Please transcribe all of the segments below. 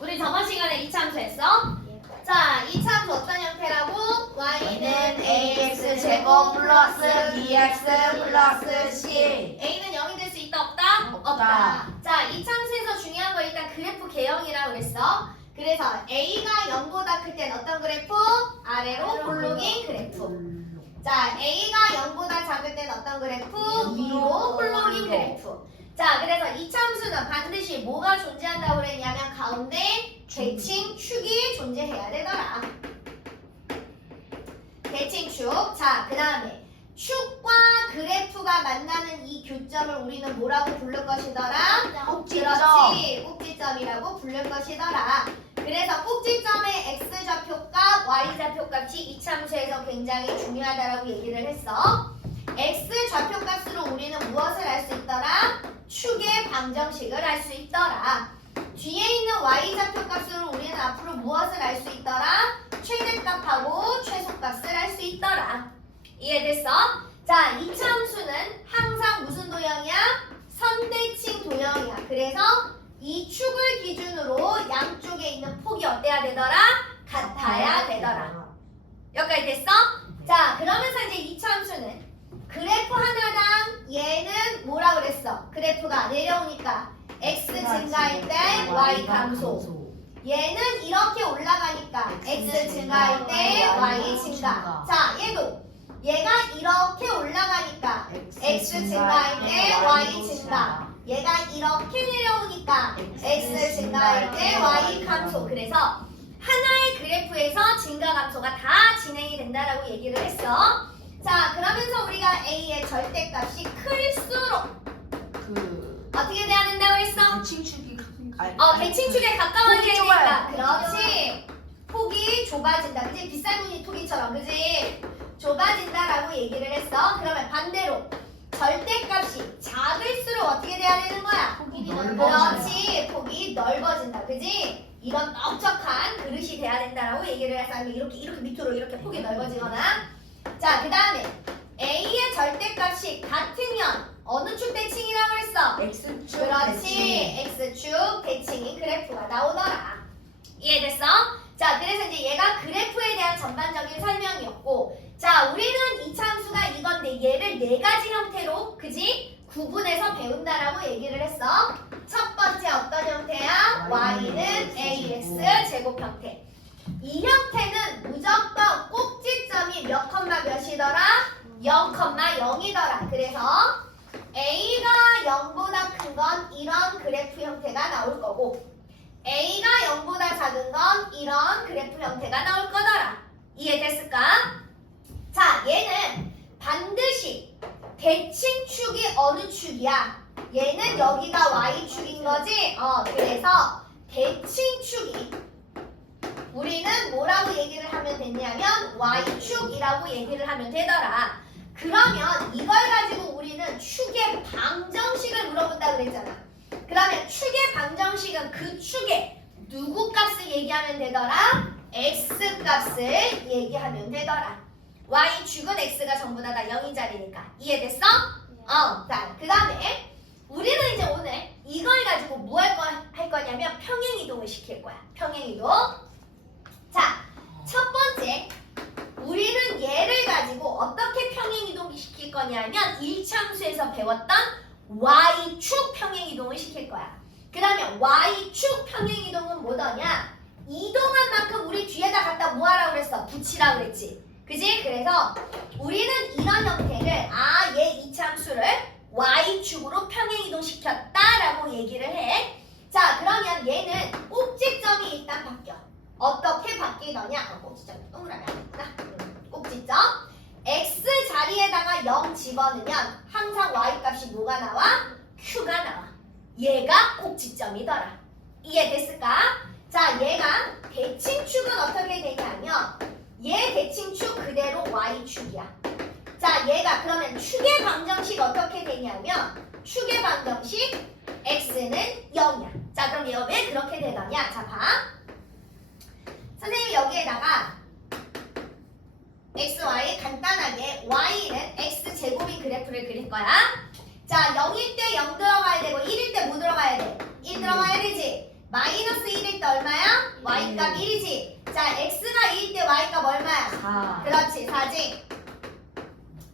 우리 저번 시간에 이차함수 했어? 자, 이차함수 어떤 형태라고? y는 ax 제곱 플러스 bx 플러스 c. a는 0이 될 수 있다 없다? 없다. 자, 이차함수에서 중요한 거 일단 그래프 개형이라고 그랬어. 그래서 a가 0보다 클 땐 어떤 그래프? 아래로 볼록인 그래프. 자, a가 0보다 작을 땐 어떤 그래프? 위로 볼록인 그래프. 자, 그래서 이차함수는 반드시 뭐가 존재한다고 그랬냐면 가운데 대칭축이 존재해야 되더라. 대칭축. 자, 그 다음에 축과 그래프가 만나는 이 교점을 우리는 뭐라고 부를 것이더라? 꼭지점. 그렇지. 꼭지점이라고 부를 것이더라. 그래서 꼭지점의 x좌표값, y좌표값이 이차함수에서 굉장히 중요하다라고 얘기를 했어. x좌표값으로 우리는 무엇을 알 수 있더라? 축의 방정식을 알 수 있더라. 뒤에 있는 y좌표값으로 우리는 앞으로 무엇을 알 수 있더라? 최대값하고 최소값을 알 수 있더라. 이해됐어? 자, 이차함수는 항상 무슨 도형이야? 선대칭 도형이야. 그래서 이 축을 기준으로 양쪽에 있는 폭이 어때야 되더라? 같아야 되더라. 여기까지 됐어? 자, 그러면서 이제 이차함수는 그래프 하나당 얘는 뭐라 그랬어? 그래프가 내려오니까 x 증가할 때 y 감소. 얘는 이렇게 올라가니까 x 증가할 때 y 증가. 자, 얘가 이렇게 올라가니까 x 증가할 때 y 증가. 얘가 이렇게 내려오니까 x 증가할 때 y 감소. 그래서 하나의 그래프에서 증가 감소가 다 진행이 된다라고 얘기를 했어. 자, 그러면서 우리가 a의 절대값이 클수록 어떻게 돼야 된다고 했어? 대칭축이 대칭축에 가까워져야 폭이 되니까. 좁아요. 그렇지. 폭이 좁아진다. 그지? 비쌀무늬 토기처럼. 그지? 좁아진다라고 얘기를 했어. 그러면 반대로 절대값이 작을수록 어떻게 돼야 되는 거야? 폭이 그렇지. 폭이 넓어진다. 그지? 이런 넓적한 그릇이 돼야 된다라고 얘기를 해서 아니면 이렇게 밑으로 이렇게 폭이 넓어지거나. 자, 그 다음에 a의 절대값이 같으면 어느 축 대칭이라고 했어? x축. 그렇지. x축 대칭인 그래프가 나오더라. 이해됐어? 자, 그래서 이제 얘가 그래프에 대한 전반적인 설명이었고, 자, 우리는 이차함수가 이건데 얘를 네 가지 형태로, 그지? 구분해서 배운다라고 얘기를 했어. 첫 번째 어떤 형태야? y는 ax 제곱 형태. 이 형태는 무조건 꼭지점이 몇 컴마 몇이더라? 0,0이더라. 그래서 a가 0보다 큰 건 이런 그래프 형태가 나올 거고 a가 0보다 작은 건 이런 그래프 형태가 나올 거더라. 이해됐을까? 자, 얘는 반드시 대칭축이 어느 축이야? 얘는 여기가 y축인 거지? 그래서 대칭축이 우리는 뭐라고 얘기를 하면 됐냐면 y축이라고 얘기를 하면 되더라. 그러면 이걸 가지고 우리는 축의 방정식을 물어본다 그랬잖아. 그러면 축의 방정식은 그 축의 누구 값을 얘기하면 되더라? x 값을 얘기하면 되더라. y축은 x가 전부 다 0이자리니까. 이해됐어? 자, 그 다음에 우리는 이제 오늘 이걸 가지고 뭐 할 거냐면 평행이동을 시킬 거야. 평행이동. 자, 첫 번째 우리는 얘를 가지고 어떻게 평행이동을 시킬 거냐면 일차함수에서 배웠던 y축 평행이동을 시킬 거야. 그러면 y축 평행이동은 뭐더냐? 이동한 만큼 우리 뒤에다 갖다 뭐 하라고 그랬어? 붙이라고 그랬지. 그지? 그래서 우리는 이런 형태를 얘 이차함수를 y축으로 평행이동 시켰다라고 얘기를 해. 자, 그러면 얘는 꼭지점이 일단 바뀌어. 어떻게 바뀌더냐? 꼭지점이 동그라미 안 했구나. 꼭지점. x 자리에다가 0 집어넣으면 항상 y 값이 뭐가 나와? q가 나와. 얘가 꼭지점이더라. 이해됐을까? 자, 얘가 대칭축은 어떻게 되냐면 얘 대칭축 그대로 y축이야. 자, 얘가 그러면 축의 방정식 어떻게 되냐면 축의 방정식 x는 0이야. 자, 그럼 얘가 왜 그렇게 되더냐? 자, 봐. 선생님이 여기에다가 x, y 간단하게 y는 x제곱인 그래프를 그릴 거야. 자, 0일 때 0 들어가야 되고 1일 때 뭐 들어가야 돼? 1 들어가야 되지. 마이너스 1일 0일 때 얼마야? y값 1이지. 자, x가 2일 때 y값 얼마야? 4. 그렇지, 4지.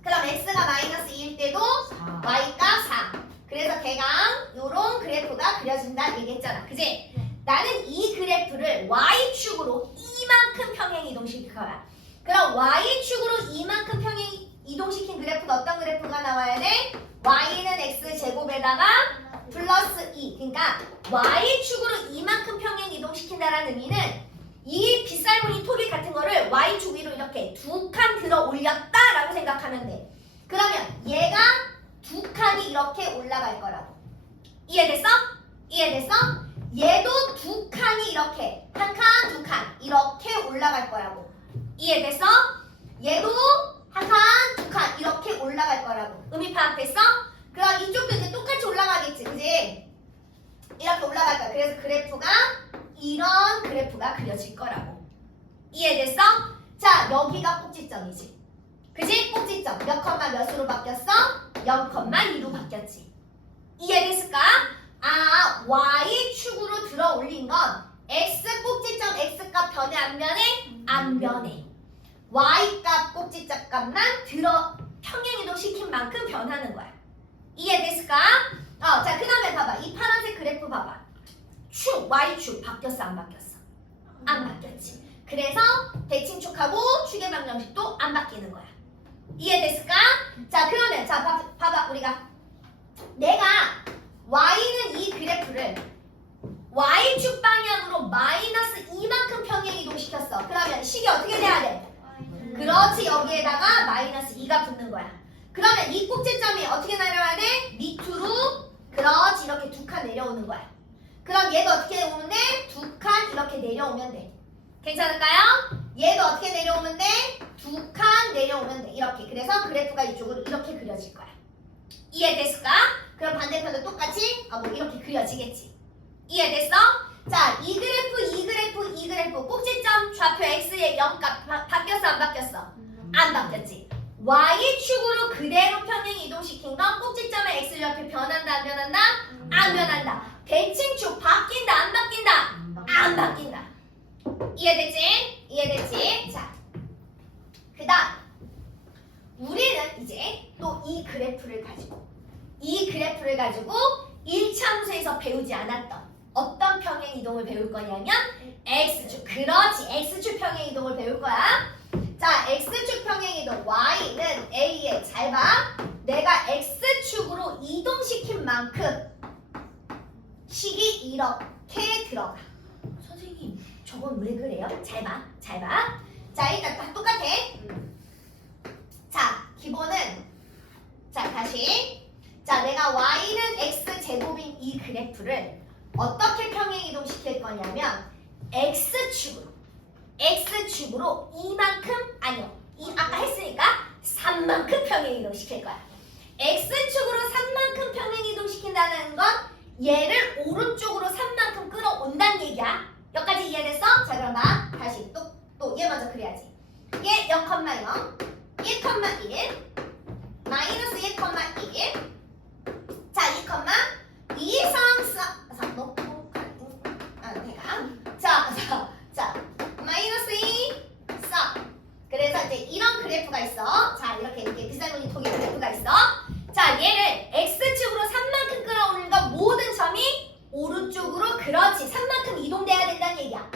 그럼 x가 마이너스 2일 때도 4. y값 4. 그래서 대강 요런 그래프가 그려진다 얘기했잖아. 그지? 나는 이 그래프를 y축으로 이만큼 평행 이동시킬 거야. 그럼 y축으로 이만큼 평행 이동시킨 그래프가 어떤 그래프가 나와야 돼? y는 x제곱에다가 플러스 2. 그러니까 y축으로 이만큼 평행 이동시킨다라는 의미는 이 빗살무늬 토빗 같은 거를 y축 위로 이렇게 두 칸 들어 올렸다라고 생각하면 돼. 그러면 얘가 두 칸이 이렇게 올라갈 거라고. 이해됐어? 이해됐어? 얘도 두 칸이 이렇게 한 칸, 두 칸 이렇게 올라갈 거라고. 이해됐어? 얘도 한 칸, 두 칸 이렇게 올라갈 거라고. 의미 파악됐어? 그럼 이쪽도 이제 똑같이 올라가겠지, 그지? 이렇게 올라갈 거야. 그래서 그래프가 이런 그래프가 그려질 거라고. 이해됐어? 자, 여기가 꼭지점이지. 그지? 꼭지점. 몇 컴마 몇으로 바뀌었어? 0,2로 바뀌었지. 이해됐을까? 아, y축으로 들어 올린 건 x 꼭지점 x값 변해 안 변해? 안 변해. y값 꼭지점 값만 들어 평행이동 시킨 만큼 변하는 거야. 이해됐을까? 자, 그 다음에 봐봐. 이 파란색 그래프 봐봐. 축, y축 바뀌었어 안 바뀌었어? 안 바뀌었지. 그래서 대칭축하고 축의 방정식도 안 바뀌는 거야. 이해됐을까? 자, 그러면 자 봐봐 우리가 내가 y는 이 그래프를 y축 방향으로 마이너스 2만큼 평행 이동시켰어. 그러면 식이 어떻게 돼야 돼? 그렇지, 여기에다가 마이너스 2가 붙는 거야. 그러면 이 꼭지점이 어떻게 내려와야 돼? 밑으로 그렇지, 이렇게 두 칸 내려오는 거야. 그럼 얘도 어떻게 오면 돼? 두 칸 이렇게 내려오면 돼. 괜찮을까요? 얘도 어떻게 내려오면 돼? 두 칸 내려오면 돼. 이렇게. 그래서 그래프가 이쪽으로 이렇게 그려질 거야. 이해됐을까? 그럼 반대편도 똑같이 뭐 이렇게 그려지겠지. 이해됐어? 자, 이 그래프 꼭지점 좌표 x의 0값 바뀌었어 안 바뀌었어? 안 바뀌었지. y축으로 그대로 평행 이동시킨 건 꼭지점의 x좌표 변한다 안 변한다? 안 변한다. 대칭축 바뀐다 안 바뀐다? 안 바뀐다. 이해됐지? 이해됐지? 자, 그 다음 우리는 이제 또 이 그래프를 가지고 1차 함수에서 배우지 않았던 어떤 평행 이동을 배울 거냐면 x축. 그렇지, x축 평행 이동을 배울 거야. 자, x축 평행 이동 y는 a에 잘 봐. 내가 x축으로 이동시킨 만큼 식이 이렇게 들어가. 선생님, 저건 왜 그래요? 잘 봐, 잘 봐. 자, 일단 다 똑같아. 자, 기본은 자, 다시. 자, 내가 y는 x제곱인 이 그래프를 어떻게 평행 이동시킬 거냐면 x축으로 이만큼 아니요. 아까 했으니까 3만큼 평행 이동시킬 거야. x축으로 3만큼 평행 이동시킨다는 건 얘를 오른쪽으로 3만큼 끌어온다는 얘기야. 여기까지 이해됐어? 자, 그럼 봐. 다시 또 얘 먼저 그려야지. 얘 0,0, 1,1, 마이너스 1,1. 자, 2, 3, 4 놓고 대강. 자, 마이너스 2, 4. 그래서 이제 이런 그래프가 있어. 자, 이렇게 빗살무늬 토기 그래프가 있어. 자, 얘를 x축으로 3만큼 끌어오는 건 모든 점이 오른쪽으로 그렇지 3만큼 이동돼야 된다는 얘기야.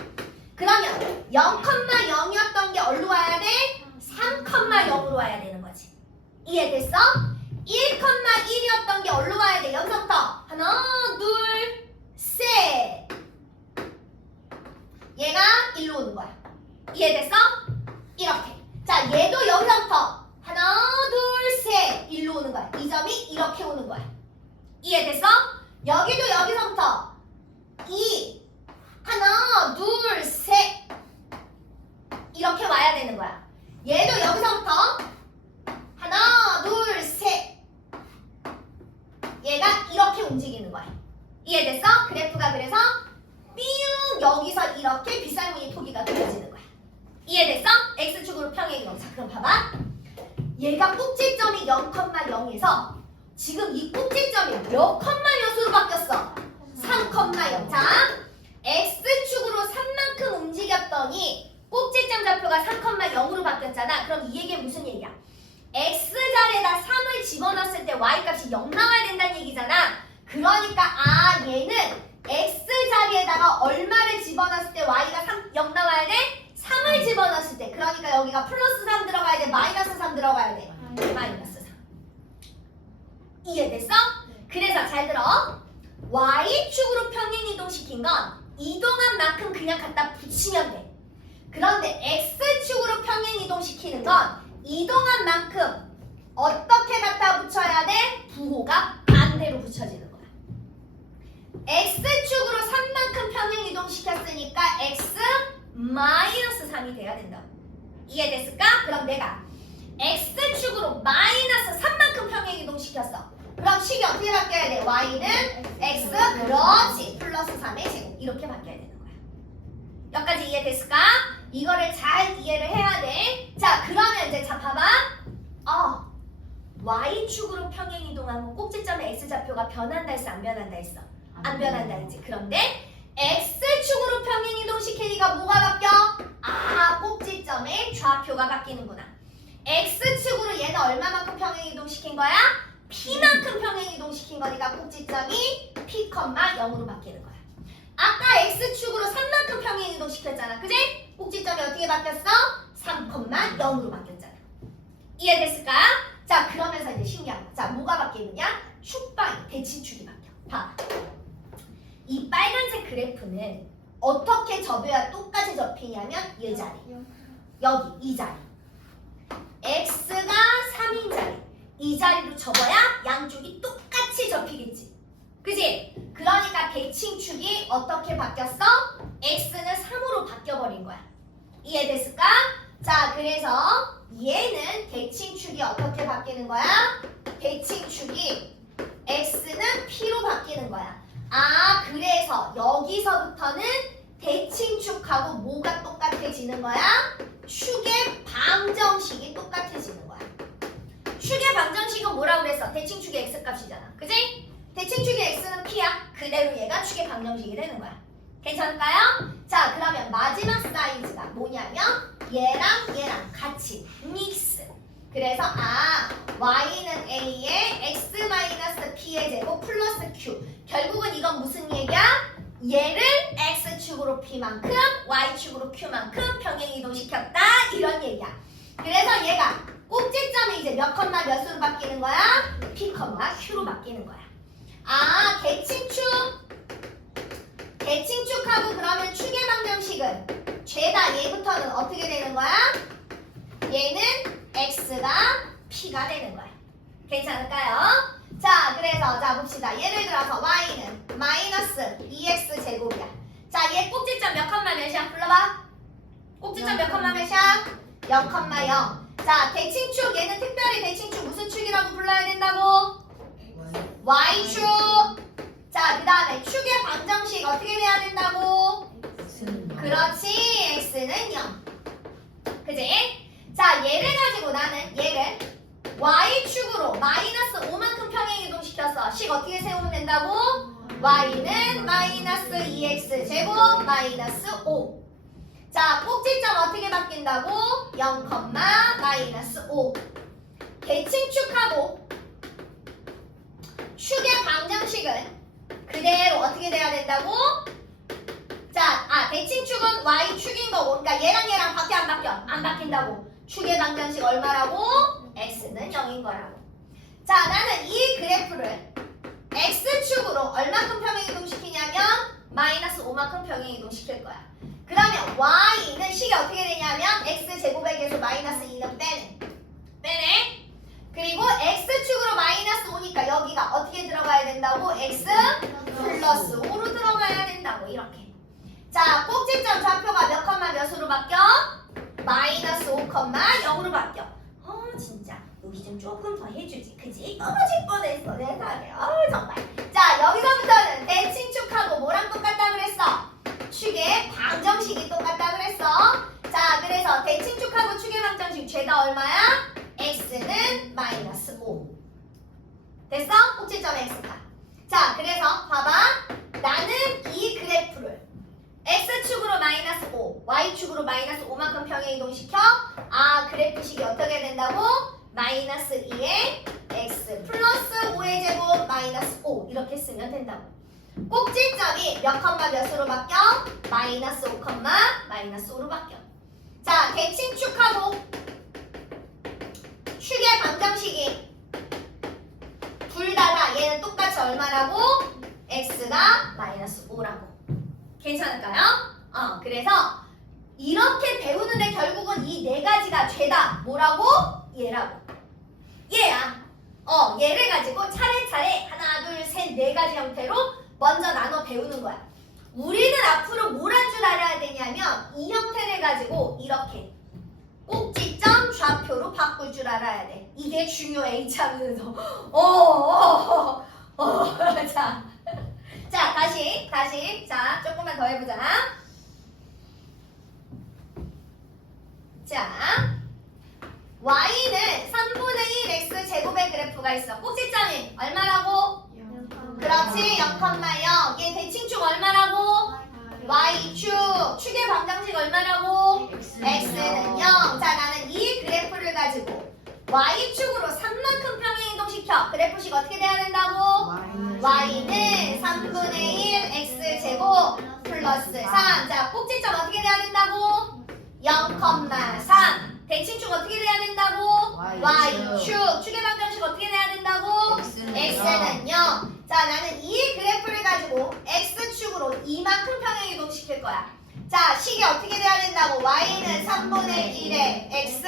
그러면 0,0이었던 게 어디로 와야 돼? 3,0으로 와야 되는 거지. 이해됐어? 1,1이었던 게 어디로 와야 돼? 여기서부터 하나, 둘, 셋. 얘가 1로 오는 거야. 이해됐어? 이렇게. 자, 얘도 여기서부터 하나, 둘, 셋. 1로 오는 거야. 이 점이 이렇게 오는 거야. 이해됐어? 여기도 여기서부터 2. 하나, 둘, 셋. 이렇게 와야 되는 거야. 얘도 여기서부터 하나, 둘, 셋. 얘가 이렇게 움직이는 거야. 이해됐어? 그래프가 그래서 삐 여기서 이렇게 빗살무늬 토기가 그려지는 거야. 이해됐어? x축으로 평행 이동. 자, 그럼 봐봐. 얘가 꼭지점이 0,0에서 지금 이 꼭지점이 몇 컴마 몇으로 바뀌었어? 3,0. 자, x축으로 이게 무슨 얘기야? x자리에다 3을 집어넣었을 때 y값이 0 나와야 된다는 얘기잖아. 그러니까 얘는 x자리에다가 얼마를 집어넣었을 때 y가 0 나와야 돼? 3을 집어넣었을 때. 그러니까 여기가 플러스 3 들어가야 돼? 마이너스 3 들어가야 돼? 마이너스 3. 이해됐어? 그래서 잘 들어. y축으로 평행 이동시킨 건 이동한 만큼 그냥 갖다 붙이면 돼. 그런데 x축으로 평행 이동시키는 건 이동한 만큼 어떻게 갖다 붙여야 돼? 부호가 반대로 붙여지는 거야. x축으로 3만큼 평행 이동시켰으니까 x 마이너스 3이 돼야 된다. 이해됐을까? 그럼 내가 x축으로 마이너스 3만큼 평행 이동시켰어. 그럼 식이 어떻게 바뀌어야 돼? y는 x, 그렇지. 플러스 3의 제곱. 이렇게 바뀌어야 되는 거야. 여기까지 이해됐을까? 이거를 잘 이해를 해야 돼. 자, 그러면 이제 자 봐봐. y축으로 평행 이동하면 꼭지점의 x좌표가 변한다 했어? 안 변한다 했어? 안 변한다 했지. 그런데 x축으로 평행 이동시키니까 뭐가 바뀌어? 꼭지점의 좌표가 바뀌는구나. x축으로 얘는 얼마만큼 평행 이동시킨 거야? p만큼 평행 이동시킨 거니까 꼭지점이 p, 0으로 바뀌는 거야. 아까 x축으로 3만큼 평행 이동시켰잖아. 그지? 꼭지점이 어떻게 바뀌었어? 3, 0으로 바뀌었잖아. 이해됐을까? 자, 그러면서 이제 신기한 거. 자, 뭐가 바뀌느냐? 축방이, 대칭축이 바뀌어. 봐. 이 빨간색 그래프는 어떻게 접어야 똑같이 접히냐면 이 자리. 여기, 이 자리. x가 3인 자리. 이 자리로 접어야 양쪽이 똑같이 접히겠지. 그지? 그러니까 대칭축이 어떻게 바뀌었어? x는 3으로 바뀌어버린 거야. 이해됐을까? 자, 그래서 얘는 대칭축이 어떻게 바뀌는 거야? 대칭축이 x는 p로 바뀌는 거야. 그래서 여기서부터는 대칭축하고 뭐가 똑같아지는 거야? 축의 방정식이 똑같아지는 거야. 축의 방정식은 뭐라고 그랬어? 대칭축의 x값이잖아. 그지? 대칭축의 x는 p야. 그대로 얘가 축의 방정식이 되는 거야. 괜찮을까요? 자, 그러면 마지막 사이즈가 뭐냐면 얘랑 같이 믹스. 그래서 y는 a에 x-p의 제곱 플러스 q. 결국은 이건 무슨 얘기야? 얘를 x축으로 p만큼 y축으로 q만큼 평행 이동시켰다 이런 얘기야. 그래서 얘가 꼭지점이 이제 몇 컴마 몇으로 바뀌는 거야? p, q로 바뀌는 거야. 대칭축하고 그러면 축의 방정식은 죄다 얘부터는 어떻게 되는 거야? 얘는 x가 p가 되는 거야. 괜찮을까요? 자, 그래서 자 봅시다. 예를 들어서 y는 마이너스 2x 제곱이야. 자, 얘 꼭지점 몇 컴마 몇이야? 불러봐. 꼭지점 몇 컴마 몇이야? 0,0. 자, 대칭축 얘는 특별히 대칭축 무슨 축이라고 불러야 된다고? y축. 자, 그 다음에 축의 방정식 어떻게 돼야 된다고? 그렇지. x는 0. 그지? 자, 얘를 가지고 나는 얘를 y축으로 마이너스 5만큼 평행 이동시켜서 식 어떻게 세우면 된다고? y는 마이너스 2x 제곱 마이너스 5. 자, 꼭지점 어떻게 바뀐다고? 0, 마이너스 5. 대칭축하고 축의 방정식은 그대로 어떻게 돼야 된다고? 자, 대칭축은 y축인 거고, 그러니까 얘랑 바뀌어 안 바뀌어? 안 바뀐다고. 축의 방정식 얼마라고? x는 0인 거라고. 자, 나는 이 그래프를 x축으로 얼마큼 평행 이동시키냐면 마이너스 5만큼 평행 이동시킬 거야. 그러면 y는 식이 어떻게 되냐면 x제곱의 계수 마이너스 2는 빼네. 그리고 x축으로 마이너스 5니까 여기가 어떻게 들어가야 된다고? x 플러스 5로 들어가야 된다고. 이렇게. 자, 꼭지점 좌표가 몇 컴마 몇으로 바뀌어? 마이너스 5, 0으로 바뀌어. 진짜 여기 좀 조금 더 해주지. 그지? 떨어질 뻔했어. 세상에. 정말. 자, 여기서부터는 대칭축하고 뭐랑 똑같다 그랬어? 축의 방정식이 똑같다 그랬어. 자, 그래서 대칭축하고 축의 방정식 죄다 얼마야? x는 마이너스 5. 됐어? 꼭지점 x가. 자, 그래서 봐봐. 나는 이 그래프를 x축으로 마이너스 5 y축으로 마이너스 5만큼 평행 이동시켜 그래프식이 어떻게 된다고? 마이너스 2의 x 플러스 5의 제곱 마이너스 5 이렇게 쓰면 된다고. 꼭지점이 몇 컴마 몇으로 바뀌어? 마이너스 5 컴마 마이너스 5로 바뀌어. 자, 대칭축하고 축의 방정식이 둘 다다. 얘는 똑같이 얼마라고? x가 마이너스 5라고. 괜찮을까요? 그래서 이렇게 배우는데 결국은 이 네 가지가 죄다. 뭐라고? 얘라고. 얘야. 얘를 가지고 차례차례 하나, 둘, 셋, 네 가지 형태로 먼저 나눠 배우는 거야. 우리는 앞으로 뭘 할 줄 알아야 되냐면 이 형태를 가지고 이렇게 꼭지점 좌표로 바꿀 줄 알아야 돼. 이게 중요해. 이 차면서. 자, 다시. 자, 조금만 더 해보자. 자, y는 3분의 1 x 제곱의 그래프가 있어. 꼭지점이 얼마라고? 그렇지, 0,0. 얘 대칭축 얼마라고? y축. 축의 방정식 얼마라고? x는 0. 자, 나는 이 그래프를 가지고 y축으로 3만큼 평행 이동시켜. 그래프식 어떻게 돼야 된다고? y는 3분의 1 x제곱 플러스 3. 자, 꼭지점 어떻게 돼야 된다고? 0,3. 대칭축 어떻게 돼야 된다고? y축. 축의 방정식 어떻게 돼야 된다고? x는 0. 자, 나는 이 그래프를 가지고 x축으로 이만큼 평행 이동시킬 거야. 자, 식이 어떻게 돼야 된다고? y는 3분의 1의 x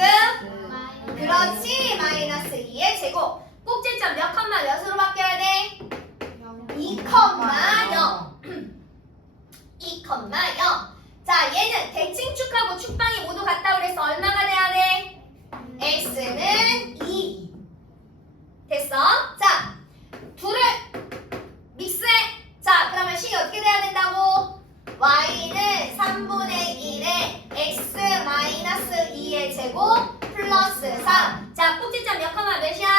그렇지 마이너스 2의 제곱. 꼭지점 몇 컴마 몇으로 바뀌어야 돼? 2,0 2,0. 자, 얘는 대칭축하고 축방이 모두 같다 그래서 얼마가 돼야 돼? x는 2. 됐어? 자, 둘을 믹스해. 자, 그러면 식이 어떻게 돼야 된다고? y는 3분의 1의 x 마이너스 2의 제곱 플러스 3. 자, 꼭지점 몇 컴마 몇이야?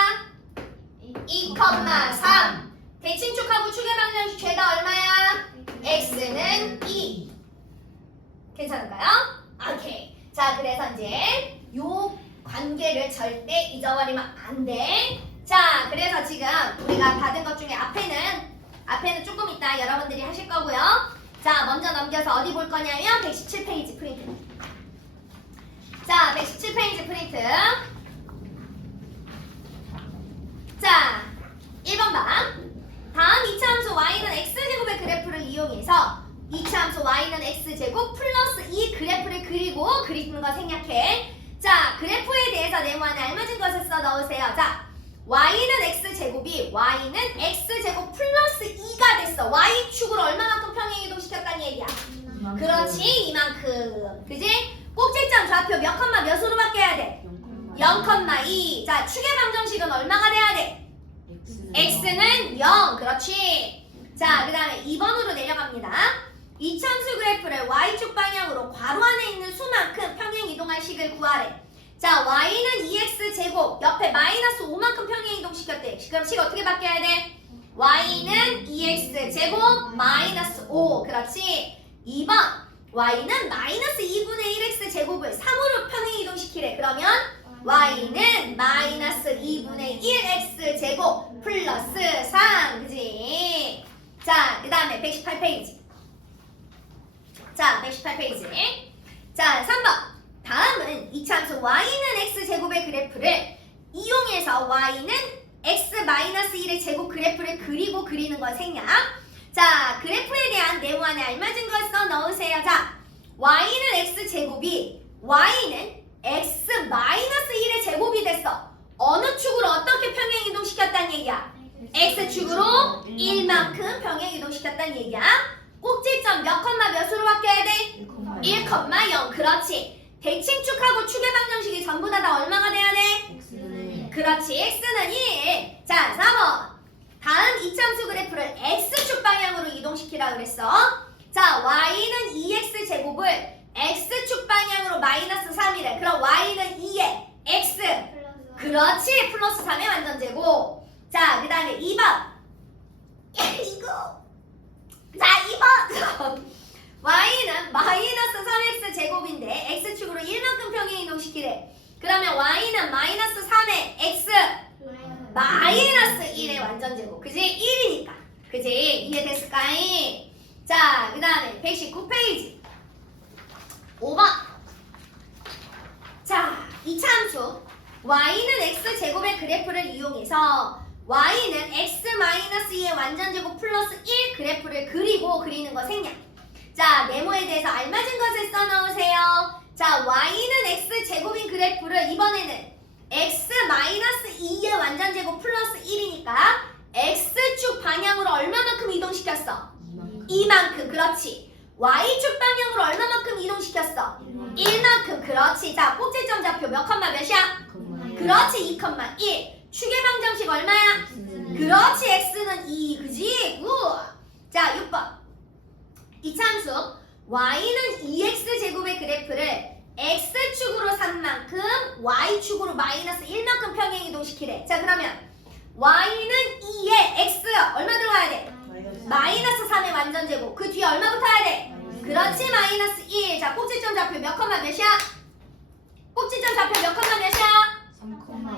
2,3. 대칭축하고 축의 방정식 죄다 얼마야? x는 2. 괜찮을까요? 오케이. 자, 그래서 이제 요 관계를 절대 잊어버리면 안 돼. 자, 그래서 지금 우리가 받은 것 중에 앞에는 조금 이따 여러분들이 하실 거고요. 자, 먼저 넘겨서 어디 볼 거냐면 117페이지 프린트. 자, 117페이지 프린트. 자, 1번 방. 다음 이차함수 y는 x제곱의 그래프를 이용해서 이차함수 y는 x제곱 플러스 이 그래프를 그리고 그리는 거 생략해. 자, 그래프에 대해서 네모안에 알맞은 것을 써 넣으세요. 자, y는 x제곱이 y는 x제곱 플러스 2가 됐어. y축으로 얼마만큼 평행 이동시켰다는 얘기야. 그렇지, 이만큼. 그지? 꼭지점 좌표 몇 컴마 몇으로 바뀌어야 돼? 0,2. 자, 축의 방정식은 얼마가 돼야 돼? x는 0. 그렇지. 자, 그 다음에 2번으로 내려갑니다. 이차함수 그래프를 y축 방향으로 괄호 안에 있는 수만큼 평행 이동할 식을 구하래. 자, y는 2x제곱 옆에 마이너스 5만큼 평행 이동시켰대. 그럼 식 어떻게 바뀌어야 돼? y는 2x제곱 마이너스 5. 그렇지. 2번 y는 마이너스 2분의 1x제곱을 3으로 평행 이동시키래. 그러면 y는 마이너스 2분의 1x제곱 플러스 3. 그지? 자, 그 다음에 118페이지. 자, 118페이지. 자, 3번. 다음은 이차함수 y는 x제곱의 그래프를 이용해서 y는 x-1의 제곱 그래프를 그리고 그리는 걸 생략. 자, 그래프에 대한 네모안에 알맞은 걸 써 넣으세요. 자, y는 x제곱이 y는 x-1의 제곱이 됐어. 어느 축으로 어떻게 평행 이동시켰다는 얘기야? x축으로 1만큼 평행 이동시켰다는 얘기야. 꼭지점 몇 컴마 몇으로 바뀌어야 돼? 1,0. 그렇지. 대칭축하고 축의 방정식이 전부 다 얼마가 돼야 돼? 그렇지. x는 1. 자, 4번. 다음 이차함수 그래프를 x축 방향으로 이동시키라 그랬어. 자, y는 2x제곱을 x축 방향으로 마이너스 3이래. 그럼 y는 2에 x. 그렇지. 플러스 3의 완전제곱. 자, 그 다음에 2번. 이거. 자, 2번. y는 마이너스 그러면 y는 마이너스 3의 x 마이너스 1의 완전제곱. 그지? 1이니까. 그지? 이해됐을까이? 자, 그 다음에 119페이지 5번. 자, 이차함수 y는 x제곱의 그래프를 이용해서 y는 x-2의 완전제곱 플러스 1 그래프를 그리는 거 생략. 자, 네모에 대해서 알맞은 것을 써넣으세요. 자, y는 x제곱인 그래프를 이번에는 x-2의 완전제곱 플러스 1이니까 x축 방향으로 얼마만큼 이동시켰어? 이만큼. 그렇지. y축 방향으로 얼마만큼 이동시켰어? 1만큼. 그렇지. 자, 꼭지점 좌표 몇 컴마 몇이야? 그렇지. 2,1. 축의 방정식 얼마야? 그렇지. x는 2. 그지? 굿. 자, 6번. 이차함수 y는 2x제곱의 그래프를 x축으로 3만큼 y축으로 마이너스 1만큼 평행 이동시키래. 자, 그러면 y는 2에 x 얼마 들어가야 돼? 마이너스 3의 완전제곱. 그 뒤에 얼마 붙어야 돼? 그렇지. 마이너스 1. 자, 꼭지점 좌표 몇 컴마 몇이야? 꼭지점 좌표 몇 컴마 몇이야?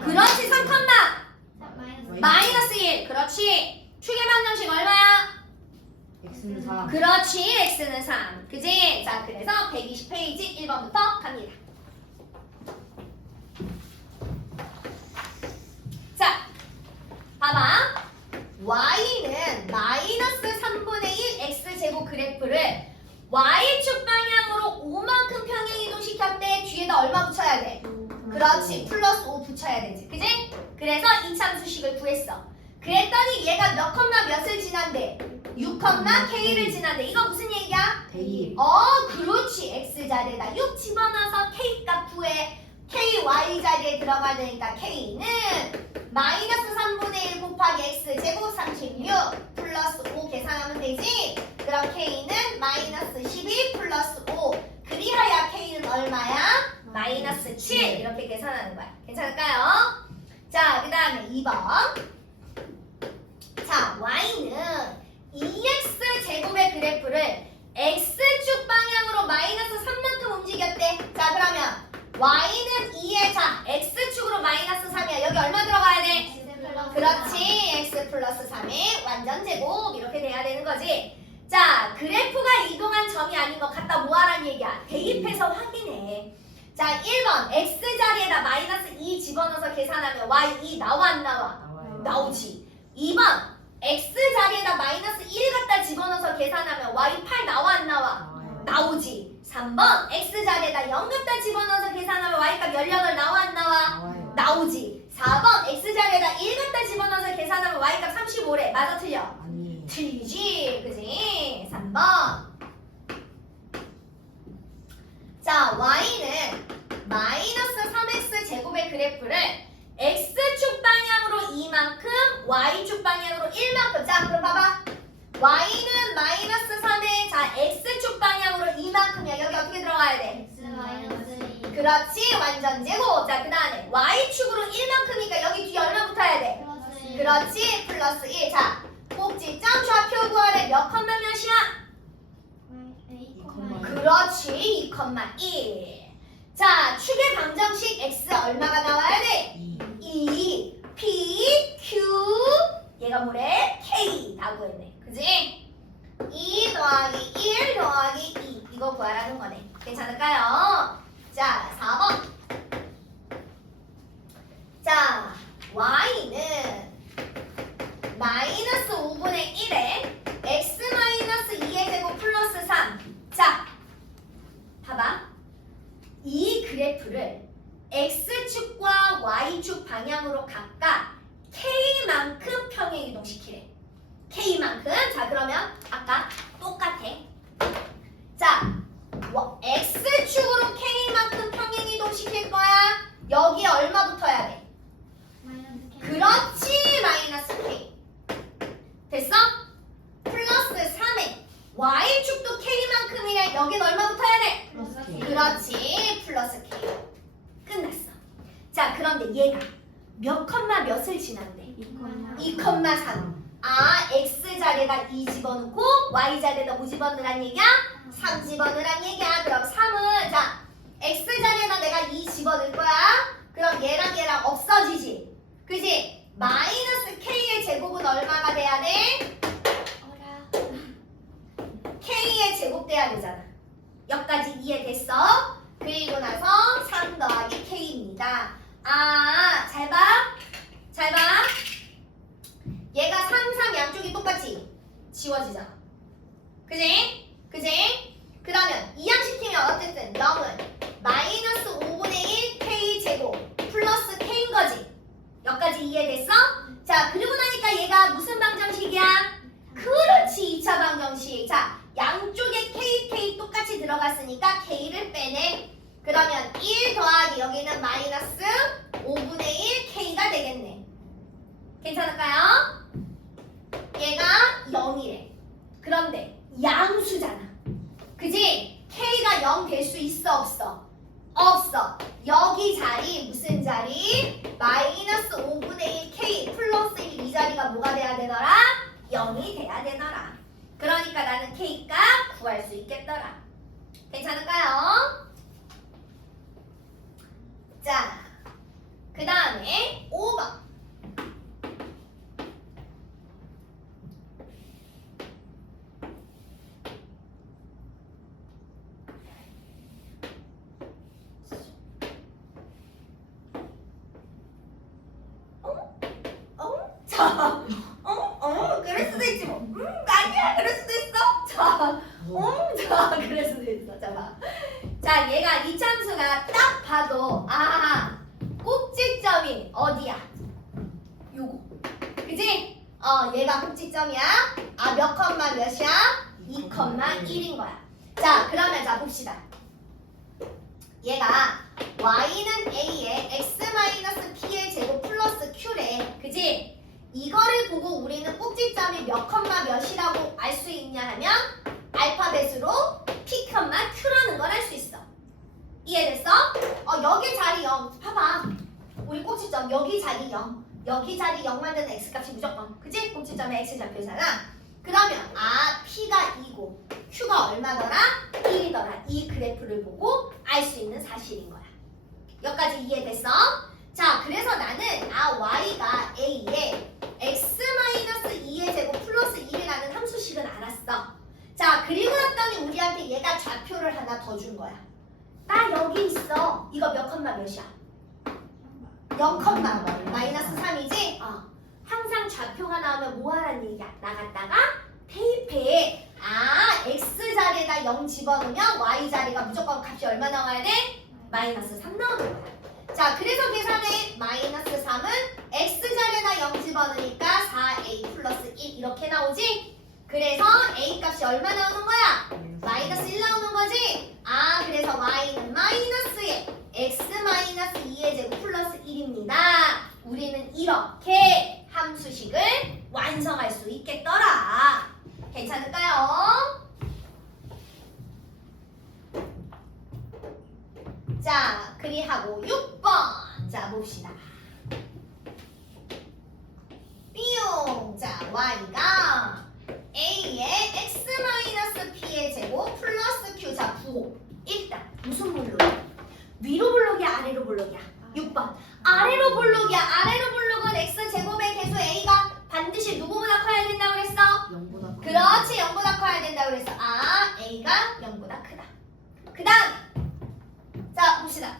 그렇지. 3 컴마 마이너스 1. 그렇지. 축의 방정식 얼마야? x는 4. 그렇지. x는 3. 그지? 자, 그래서 120페이지 1번부터 갑니다. 자, 봐봐. y는 마이너스 3분의 1 x제곱 그래프를 y축 방향으로 5만큼 평행 이동시켰대. 뒤에다 얼마 붙여야 돼? 그렇지. 플러스 5 붙여야 되지. 그지? 그래서 이차함수식을 구했어. 그랬더니 얘가 몇 컴마 몇을 지난대? 6 컴마 k를 지난대. 이거 무슨 얘기야? 대입. 그렇지. x 자리에다 6 집어넣어서 k 값 구해. k y 자리에 들어가니까 k는 마이너스 3분의 1 곱하기 x 제곱 36 플러스 5 계산하면 되지. 그럼 k는 마이너스 12 플러스 5. 그리하여 k는 얼마야? 마이너스 7. 이렇게 계산하는 거야. 괜찮을까요? 자, 그 다음에 2번. 자, y는 2x 제곱의 그래프를 x축 방향으로 마이너스 3만큼 움직였대. 자, 그러면 y는 2에 자 x축으로 마이너스 3이야. 여기 얼마 들어가야 돼? 그렇지. x 플러스 3의 완전제곱. 이렇게 돼야 되는 거지. 자, 그래프가 이동한 점이 아닌 거 갖다 뭐하란 얘기야? 대입해서 확인해. 자, 1번 x 자리에다 마이너스 2 집어넣어서 계산하면 y 2 나와 안 나와? 나오지. 2번 x 자리에다 마이너스 1 갖다 집어넣어서 계산하면 y 8 나와 안 나와? 나오지. 3번 x 자리에다 0 갖다 집어넣어서 계산하면 y값 18 나와 안 나와? 나오지. 4번 x 자리에다 1 갖다 집어넣어서 계산하면 y값 35래. 맞아 틀려? 아니. 틀리지. 그지? 3번. 자, y는 마이너스 3x 제곱의 그래프를 x축 방향으로 2만큼 y축 방향으로 1만큼. 자, 그럼 봐봐. y는 마이너스 3에 자 x축 방향으로 2만큼이야. 여기 어떻게 들어가야 돼? 그렇지. 완전제곱. 자, 그 다음에 y축으로 1만큼이니까 여기 뒤에 얼마 붙어야 돼? 그렇지. 플러스 1. 자, 꼭지점 좌표 구하래. 몇 컴마 몇이야? 그렇지. 2,1. 자, 축의 방정식 x 얼마가 나와야 돼? 2, p, q. 얘가 뭐래? k. 다 구했네. 그지? 2 더하기 1 더하기 2. 이거 구하라는 거네. 괜찮을까요? 자, 4번. 자, y는 마이너스 5분의 1에 x 마이너스 2의 제곱 플러스 3. 자, 봐봐. 이 그래프를 x축과 y축 방향으로 각각 k만큼 평행 이동시키래. k만큼. 자, 그러면 아까 똑같아. 자, x축으로 k만큼 평행 이동시킬 거야. 여기에 얼마 붙어야 돼? 그렇지. 마이너스 k. 됐어? 플러스 3에 y축도 k만큼이래. 여긴 얼마 붙어야 돼? 그렇지. 플러스 k. 끝났어. 자, 그런데 얘가 몇 컴마 몇을 지난대? 2,3. 아, x 자리에다 2 집어넣고 y 자리에다 5 집어넣으란 얘기야? 3 집어넣으란 얘기야. 그럼 3은 자 x 자리에다 내가 2 집어넣을 거야. 그럼 없어지지. 그지? 마이너스 k의 제곱은 얼마가 돼야 돼? k의 제곱 돼야 되잖아. 여기까지 이해됐어? 그리고 나서 3 더하기 k입니다. 아, 잘 봐. 잘 봐. 얘가 3, 3 양쪽이 똑같이 지워지잖아. 그지? 그지? 그러면 이항시키면 어쨌든 0은 마이너스 5분의 1 k 제곱 플러스 k인 거지. 여기까지 이해됐어? 자, 그리고 나니까 얘가 무슨 방정식이야? 그렇지, 2차 방정식. 자, 양쪽에 k 똑같이 들어갔으니까 k를 빼내. 그러면 1 더하기 여기는 마이너스 5분의 1 k가 되겠네. 괜찮을까요? 얘가 0이래. 그런데 양수잖아. 그지? k가 0 될 수 있어 없어? 없어. 여기 자리 무슨 자리? 마이너스 5분의 1 k 플러스 1 이 자리가 뭐가 돼야 되더라? 0이 돼야 되더라. 그러니까 나는 k값 구할 수 있겠더라. 괜찮을까요? 자, 그 다음에 5번. 자, 그럴 수도 있지 뭐. 아니야, 그럴 수도 있어. 자, 자, 그럴 수도 있어. 자, 봐. 자, 얘가 이참수가 딱 봐도 꼭지점이 어디야? 요거. 그지? 얘가 꼭지점이야. 몇 컴마 몇이야? 2 컴마 1인 거야. 자, 그러면 자 봅시다. 얘가 y는 a에 x-p의 제곱 플러스 q래. 그지? 이거를 보고 우리는 꼭지점이 몇 컴마 몇이라고 알 수 있냐 하면 알파벳으로 p 컴마 q라는 걸 알 수 있어. 이해됐어? 여기 자리 0. 봐봐. 우리 꼭지점 여기 자리 0. 여기 자리 0 만드는 x값이 무조건. 그지? 꼭지점에 x 잡혀있잖아. 그러면 p가 2고 q가 얼마더라? 1이더라. 이 그래프를 보고 알 수 있는 사실인 거야. 여기까지 이해됐어? 자, 그래서 나는 y가 a에 x-2의 제곱 플러스 1이라는 함수식은 알았어. 자, 그리고 났더니 우리한테 얘가 좌표를 하나 더 준 거야. 나 여기 있어. 이거 몇 컴마 몇이야? 0 컴마 마이너스 3이지? 항상 좌표가 나오면 뭐 하라는 얘기야? 나갔다가 테이프에 x자리에다 0 집어넣으면 y자리가 무조건 값이 얼마 나와야 돼? 마이너스 3 나오는 거야. 자, 그래서 계산해. 마이너스 3은 x자리에다 0 집어넣으니까 4a 플러스 1 이렇게 나오지? 그래서 a 값이 얼마 나오는 거야? 마이너스 1 나오는 거지? 그래서 y는 마이너스에 x-2의 제곱 플러스 1입니다. 우리는 이렇게 함수식을 완성할 수 있겠더라. 괜찮을까요? 자, 그리하고 6번. 자, 봅시다. 뿅! 자, y가 a의 x-p의 제곱 플러스 q. 자, 부호. 일단 무슨 블록이야? 위로 블록이야, 아래로 블록이야? 6번. 아래로 블록이야. 아래로 블록은 x제곱의 계수 a가 반드시 누구보다 커야 된다고 그랬어? 0보다 그렇지, 0보다 커야 된다고 그랬어. a가 0보다 크다. 그 다음. 자, 봅시다.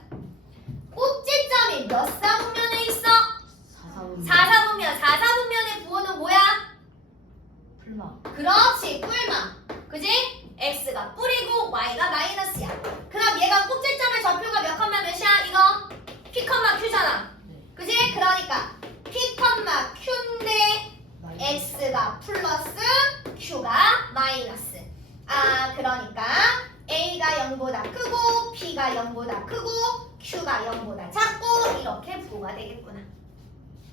꼭지점이 몇 사분면에 있어? 4사분면. 4사분면의 부호는 뭐야? 풀마. 그렇지, 뿔마. 그지? x가 뿔이고 y가 마이너스야. 그럼 얘가 꼭지점의 좌표가 몇 컴마 몇이야? 이거 p 컴마 q잖아. 그지? 그러니까 p 컴마 q인데 x가 플러스 q가 마이너스. 그러니까 a가 0보다 크고 p가 0보다 크고 q가 0보다 작고 이렇게 부호가 되겠구나.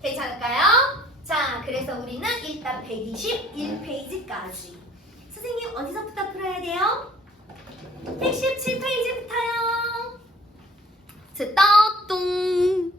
괜찮을까요? 자, 그래서 우리는 일단 121페이지까지. 선생님 어디서부터 풀어야 돼요? 117페이지부터요. 스타tung.